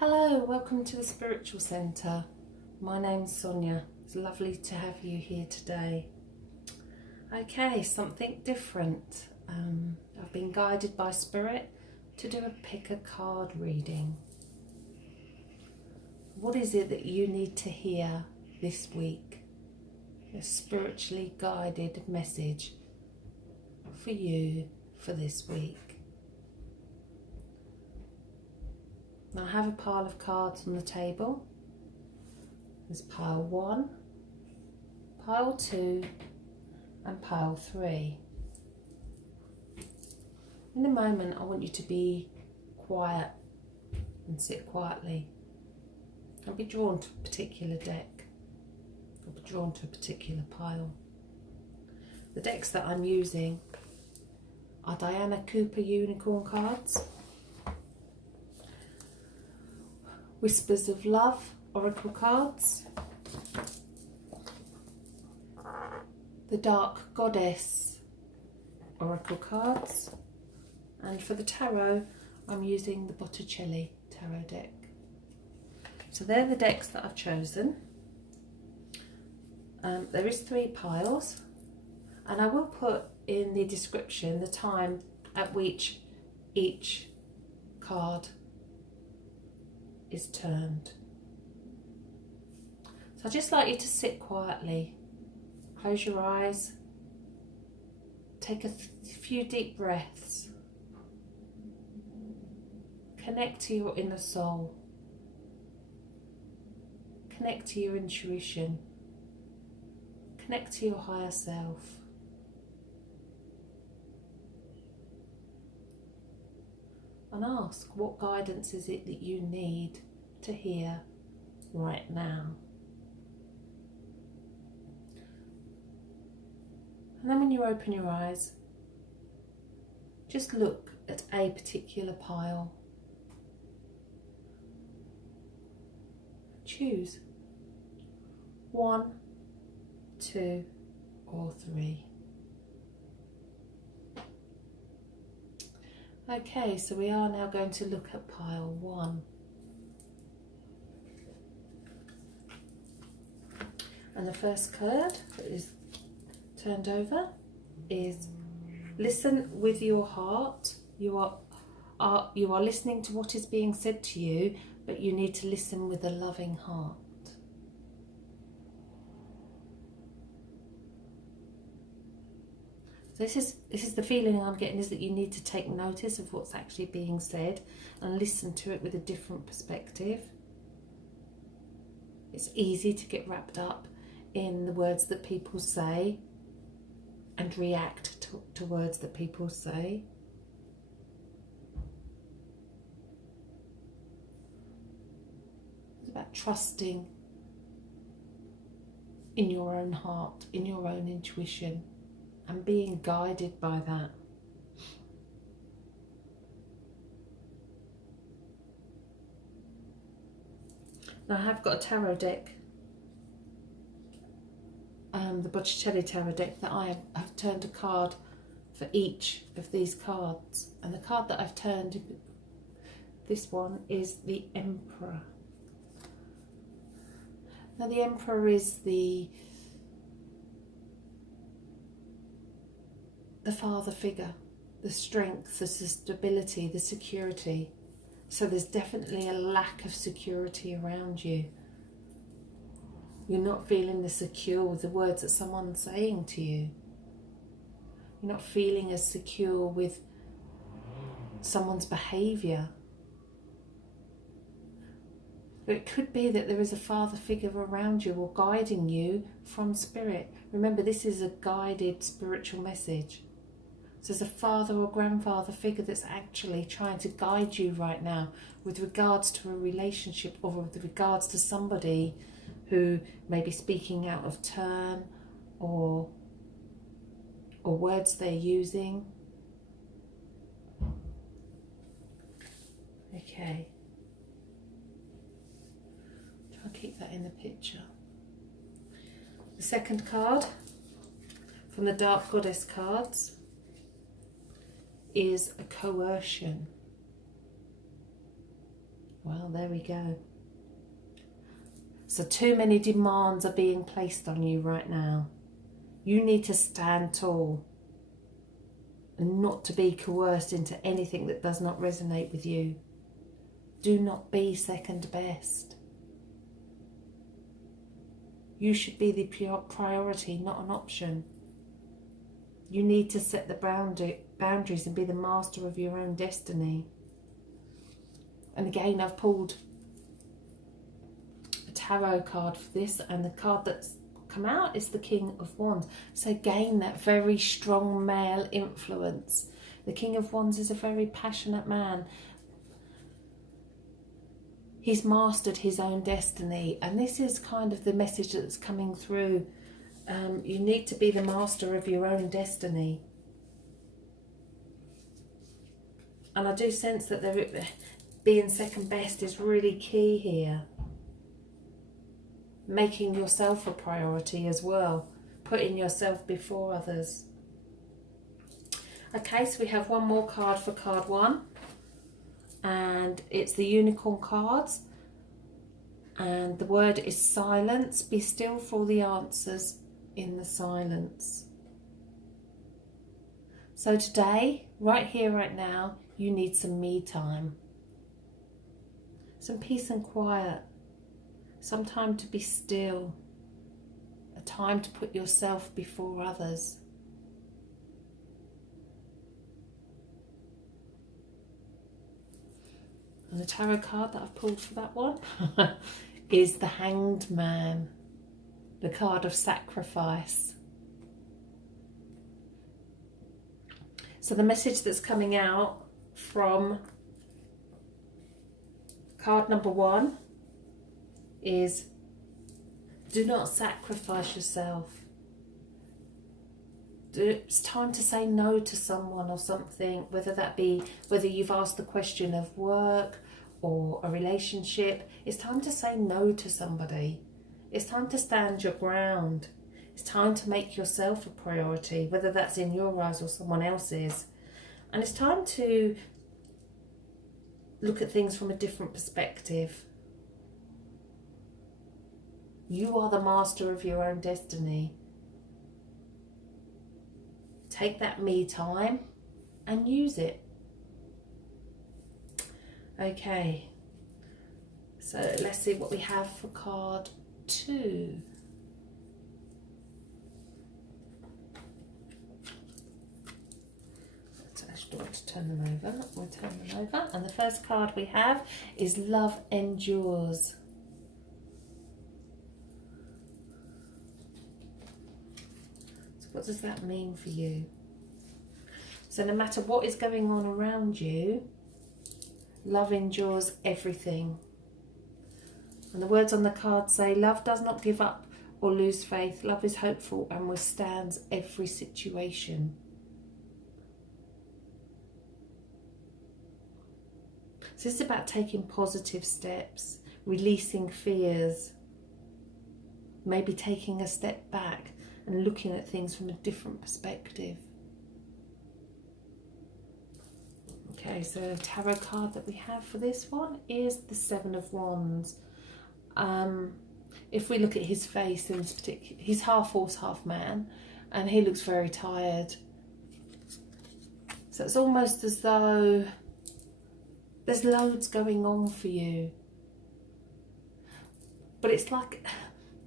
Hello, welcome to the Spiritual Centre. My name's Sonia. It's lovely to have you here today. Okay, something different. I've been guided by Spirit to do a pick a card reading. What is it that you need to hear this week? A spiritually guided message for you for this week. Now I have a pile of cards on the table. There's pile 1, pile 2 and pile 3. In a moment I want you to be quiet and sit quietly. Don't be drawn to a particular deck or be drawn to a particular pile. The decks that I'm using are Diana Cooper Unicorn cards, Whispers of Love Oracle cards, the Dark Goddess Oracle cards, and for the tarot I'm using the Botticelli tarot deck. So they're the decks that I've chosen. There is 3 piles, and I will put in the description the time at which each card is turned. So I'd just like you to sit quietly, close your eyes, take a few deep breaths, connect to your inner soul, connect to your intuition, connect to your higher self. And ask, what guidance is it that you need to hear right now? And then when you open your eyes, just look at a particular pile. Choose 1, 2 or 3. Okay, so we are now going to look at pile 1. And the first card that is turned over is listen with your heart. You are listening to what is being said to you, but you need to listen with a loving heart. So this is the feeling I'm getting, is that you need to take notice of what's actually being said and listen to it with a different perspective. It's easy to get wrapped up in the words that people say and react to words that people say. It's about trusting in your own heart, in your own intuition, and being guided by that. Now I have got a tarot deck, the Botticelli tarot deck, that I have turned a card for each of these cards. And the card that I've turned, this one, is the Emperor. Now the Emperor is the father figure, the strength, the stability, the security. So there's definitely a lack of security around you. You're not feeling as secure with the words that someone's saying to you. You're not feeling as secure with someone's behaviour. But it could be that there is a father figure around you or guiding you from spirit. Remember, this is a guided spiritual message. So there's a father or grandfather figure that's actually trying to guide you right now with regards to a relationship or with regards to somebody who may be speaking out of turn or words they're using. Okay. Try and keep that in the picture. The second card from the Dark Goddess cards is a coercion. Well, there we go. So too many demands are being placed on you right now. You need to stand tall and not to be coerced into anything that does not resonate with you. Do not be second best. You should be the priority, not an option. You need to set the boundaries and be the master of your own destiny. And again, I've pulled a tarot card for this, and the card that's come out is the King of Wands. So again, that very strong male influence. The King of Wands is a very passionate man. He's mastered his own destiny, and this is kind of the message that's coming through. You need to be the master of your own destiny. And I do sense that being second best is really key here. Making yourself a priority as well. Putting yourself before others. Okay, so we have one more card for card 1. And it's the unicorn cards. And the word is silence. Be still for the answers in the silence. So today, right here, right now, you need some me time. Some peace and quiet. Some time to be still. A time to put yourself before others. And the tarot card that I've pulled for that one is the Hanged Man, the card of sacrifice. So the message that's coming out from card number 1 is, do not sacrifice yourself. It's time to say no to someone or something, whether you've asked the question of work or a relationship. It's time to say no to somebody. It's time to stand your ground. It's time to make yourself a priority, whether that's in your eyes or someone else's. And it's time to look at things from a different perspective. You are the master of your own destiny. Take that me time and use it. Okay, so let's see what we have for card 2. I actually want to turn them over. We'll turn them over. And the first card we have is Love Endures. What does that mean for you? So no matter what is going on around you, love endures everything. And the words on the card say, love does not give up or lose faith. Love is hopeful and withstands every situation. So this is about taking positive steps, releasing fears, maybe taking a step back and looking at things from a different perspective. Okay, so the tarot card that we have for this one is the Seven of Wands. If we look at his face in this particular, he's half horse, half man, and he looks very tired. So it's almost as though there's loads going on for you. But it's like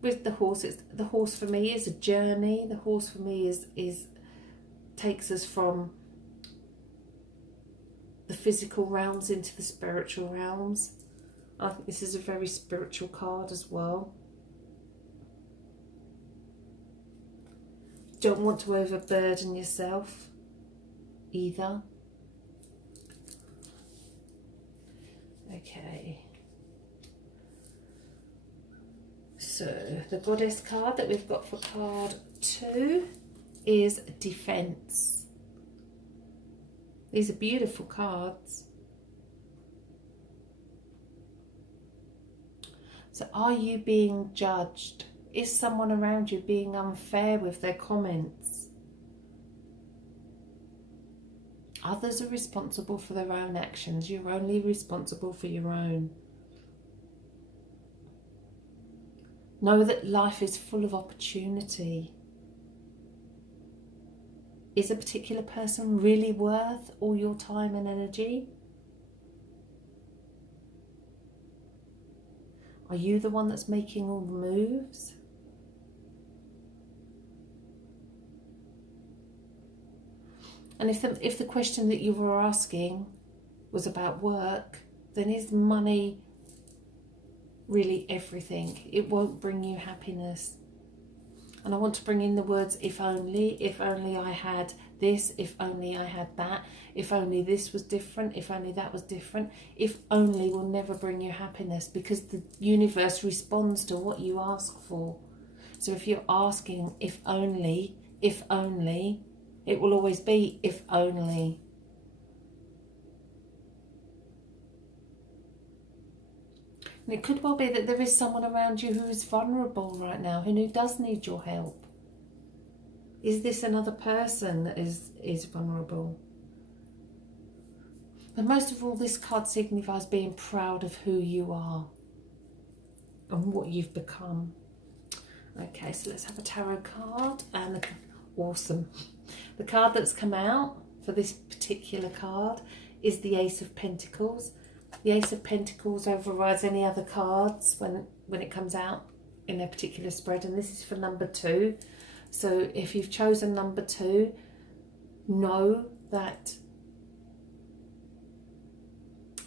with the horse, the horse for me is a journey. The horse for me is takes us from the physical realms into the spiritual realms. I think this is a very spiritual card as well. Don't want to overburden yourself either. Okay. So the Goddess card that we've got for card 2 is Defense. These are beautiful cards. So are you being judged? Is someone around you being unfair with their comments? Others are responsible for their own actions. You're only responsible for your own. Know that life is full of opportunity. Is a particular person really worth all your time and energy? Are you the one that's making all the moves? And if the question that you were asking was about work, then is money really everything? It won't bring you happiness. And I want to bring in the words if only I had this, if only I had that, if only this was different, if only that was different. If only will never bring you happiness, because the universe responds to what you ask for. So if you're asking if only, it will always be if only. And it could well be that there is someone around you who is vulnerable right now, who does need your help. Is this another person that is vulnerable? But most of all, this card signifies being proud of who you are and what you've become. Okay, so let's have a tarot card. And awesome. The card that's come out for this particular card is the Ace of Pentacles. The Ace of Pentacles overrides any other cards when it comes out in a particular spread, and this is for number 2. So if you've chosen number 2, know that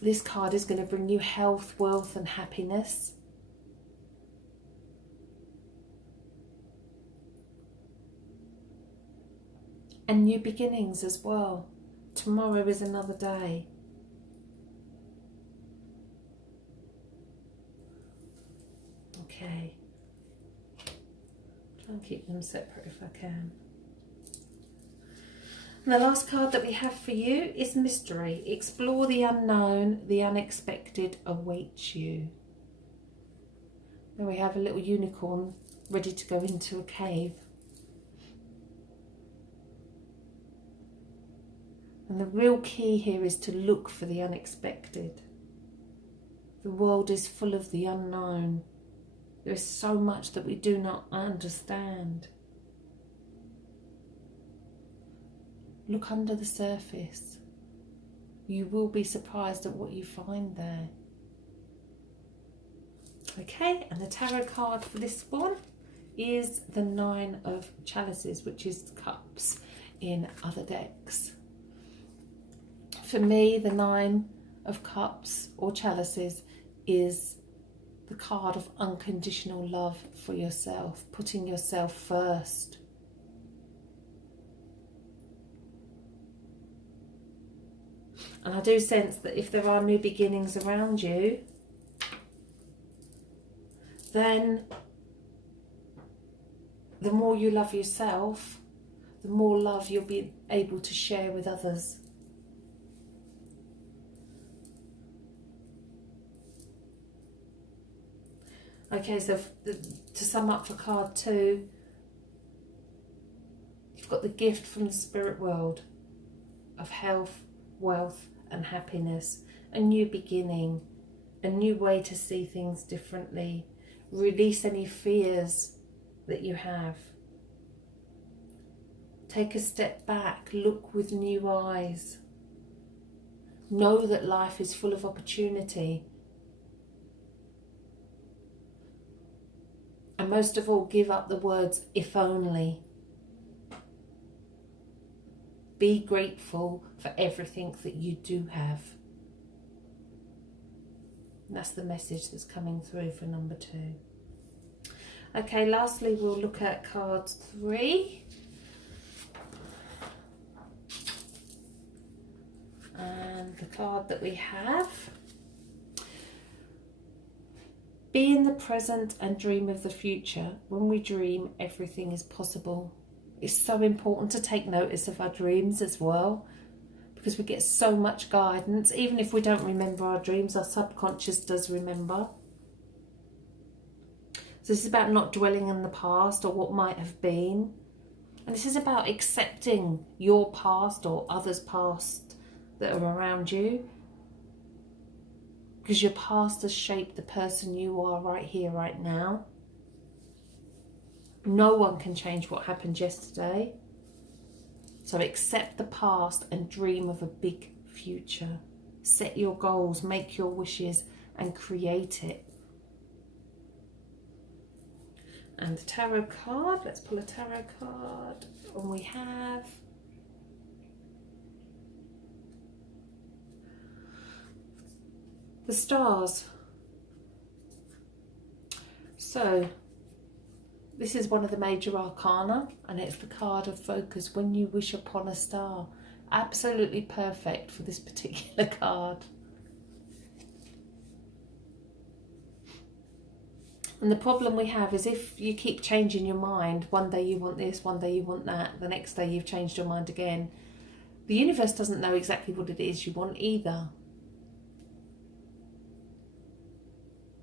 this card is going to bring you health, wealth and happiness. And new beginnings as well. Tomorrow is another day. Okay. Try and keep them separate if I can. And the last card that we have for you is Mystery. Explore the unknown, the unexpected awaits you. Then we have a little unicorn ready to go into a cave. And the real key here is to look for the unexpected. The world is full of the unknown. There is so much that we do not understand. Look under the surface. You will be surprised at what you find there. Okay, and the tarot card for this one is the 9 of Chalices, which is cups in other decks. For me, the 9 of Cups or Chalices is the card of unconditional love for yourself, putting yourself first. And I do sense that if there are new beginnings around you, then the more you love yourself, the more love you'll be able to share with others. Okay, so to sum up for card 2, you've got the gift from the spirit world of health, wealth and happiness, a new beginning, a new way to see things differently, release any fears that you have. Take a step back, look with new eyes. Know that life is full of opportunity. And most of all, give up the words, if only. Be grateful for everything that you do have. And that's the message that's coming through for number 2. Okay, lastly, we'll look at card 3. And the card that we have: be in the present and dream of the future. When we dream, everything is possible. It's so important to take notice of our dreams as well, because we get so much guidance. Even if we don't remember our dreams, our subconscious does remember. So this is about not dwelling in the past or what might have been. And this is about accepting your past or others' past that are around you, because your past has shaped the person you are right here, right now. No one can change what happened yesterday. So accept the past and dream of a big future. Set your goals, make your wishes, and create it. And the tarot card, let's pull a tarot card. And we have the stars. So this is one of the major arcana, and it's the card of focus. When you wish upon a star. Absolutely perfect for this particular card. And the problem we have is if you keep changing your mind, one day you want this, one day you want that, the next day you've changed your mind again, the universe doesn't know exactly what it is you want either.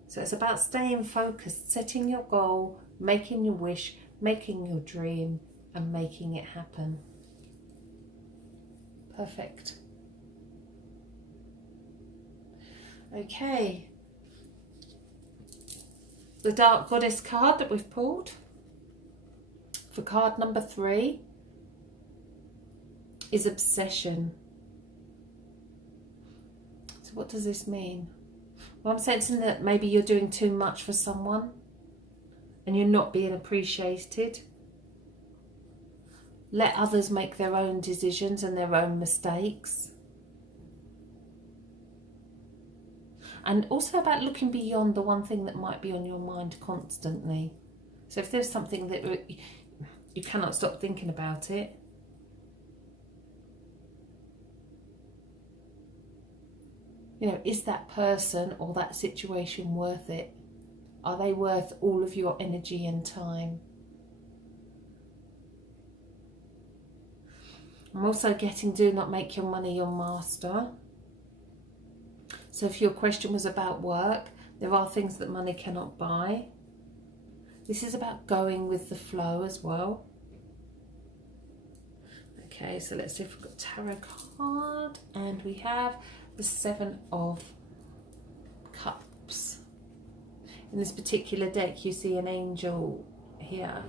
So it's about staying focused, setting your goal, making your wish, making your dream, and making it happen. Perfect. Okay. The Dark Goddess card that we've pulled for card number 3 is obsession. So what does this mean? Well, I'm sensing that maybe you're doing too much for someone and you're not being appreciated. Let others make their own decisions and their own mistakes. And also about looking beyond the one thing that might be on your mind constantly. So if there's something that you cannot stop thinking about it, you know, is that person or that situation worth it? Are they worth all of your energy and time? I'm also getting do not make your money your master. So if your question was about work, there are things that money cannot buy. This is about going with the flow as well. Okay, so let's see if we've got tarot card. And we have the 7 of Cups. In this particular deck, you see an angel here.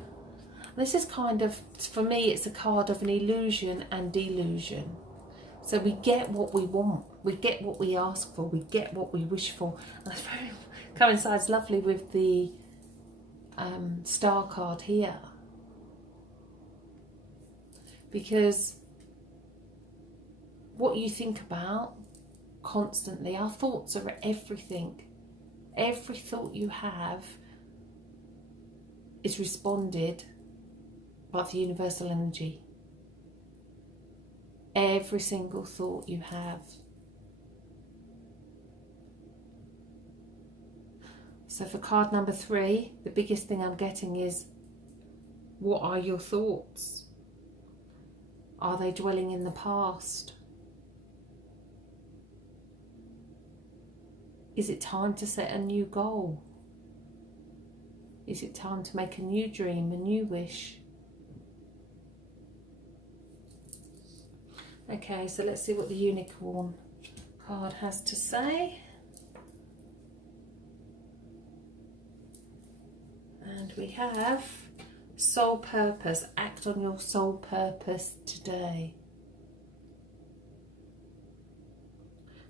This is kind of, for me, it's a card of an illusion and delusion. So we get what we want, we get what we ask for, we get what we wish for. And that coincides lovely with the star card here. Because what you think about constantly, our thoughts are everything. Every thought you have is responded by the universal energy. Every single thought you have. So for card number 3, the biggest thing I'm getting is, what are your thoughts? Are they dwelling in the past? Is it time to set a new goal? Is it time to make a new dream, a new wish? Okay, so let's see what the unicorn card has to say. And we have soul purpose. Act on your soul purpose today.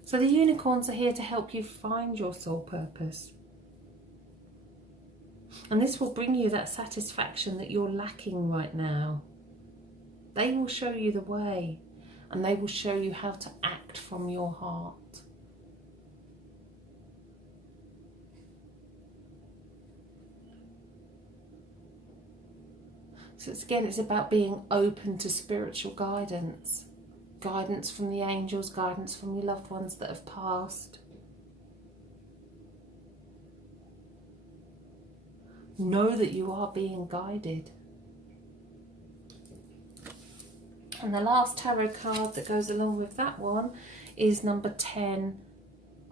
So the unicorns are here to help you find your soul purpose. And this will bring you that satisfaction that you're lacking right now. They will show you the way. And they will show you how to act from your heart. So it's about being open to spiritual guidance. Guidance from the angels, guidance from your loved ones that have passed. Know that you are being guided. And the last tarot card that goes along with that one is number 10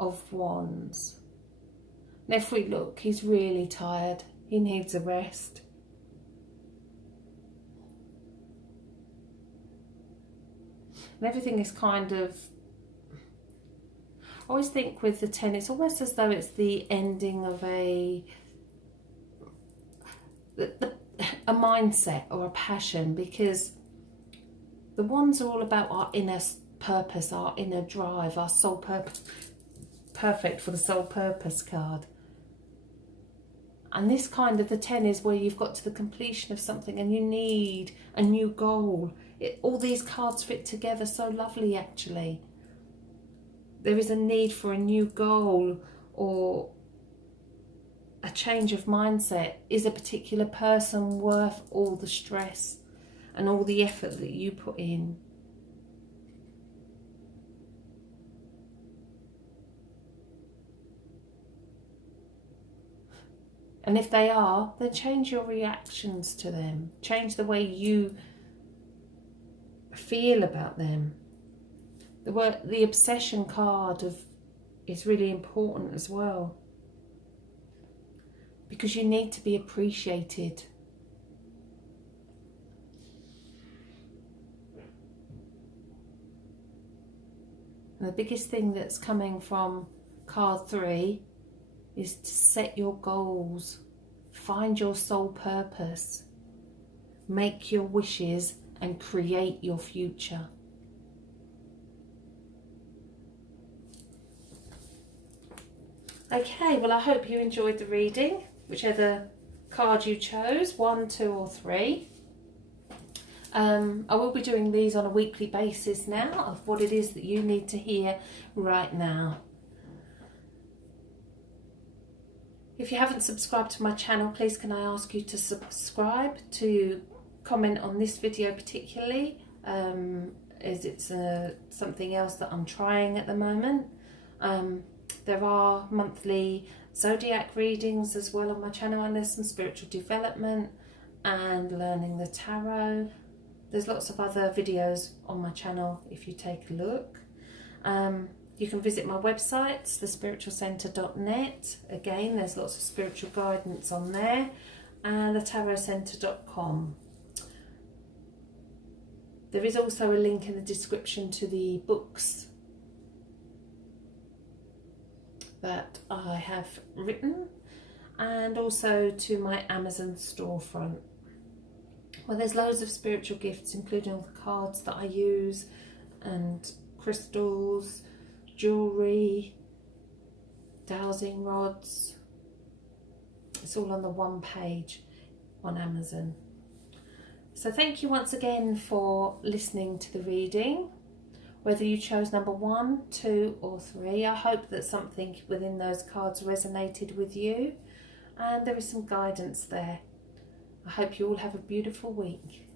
of Wands. And if we look, he's really tired. He needs a rest. And everything is kind of, I always think with the 10, it's almost as though it's the ending of a a mindset or a passion, because the wands are all about our inner purpose, our inner drive, our soul purpose. Perfect for the soul purpose card. And this kind of, the 10 is where you've got to the completion of something and you need a new goal. All these cards fit together so lovely, actually. There is a need for a new goal or a change of mindset. Is a particular person worth all the stress and all the effort that you put in? And if they are, then change your reactions to them. Change the way you feel about them. The obsession card is really important as well, because you need to be appreciated. And the biggest thing that's coming from card 3 is to set your goals, find your soul purpose, make your wishes and create your future. Okay, well, I hope you enjoyed the reading, whichever card you chose, 1, 2 or 3. I will be doing these on a weekly basis now of what it is that you need to hear right now. If you haven't subscribed to my channel, please can I ask you to subscribe, to comment on this video particularly, as it's something else that I'm trying at the moment. There are monthly zodiac readings as well on my channel, and there's some spiritual development and learning the tarot. There's lots of other videos on my channel if you take a look. You can visit my websites, thespiritualcentre.net. Again, there's lots of spiritual guidance on there, and thetarotcentre.com. There is also a link in the description to the books that I have written, and also to my Amazon storefront. Well, there's loads of spiritual gifts, including all the cards that I use, and crystals, jewellery, dowsing rods. It's all on the one page on Amazon. So thank you once again for listening to the reading. Whether you chose number 1, 2 or 3, I hope that something within those cards resonated with you and there is some guidance there. I hope you all have a beautiful week.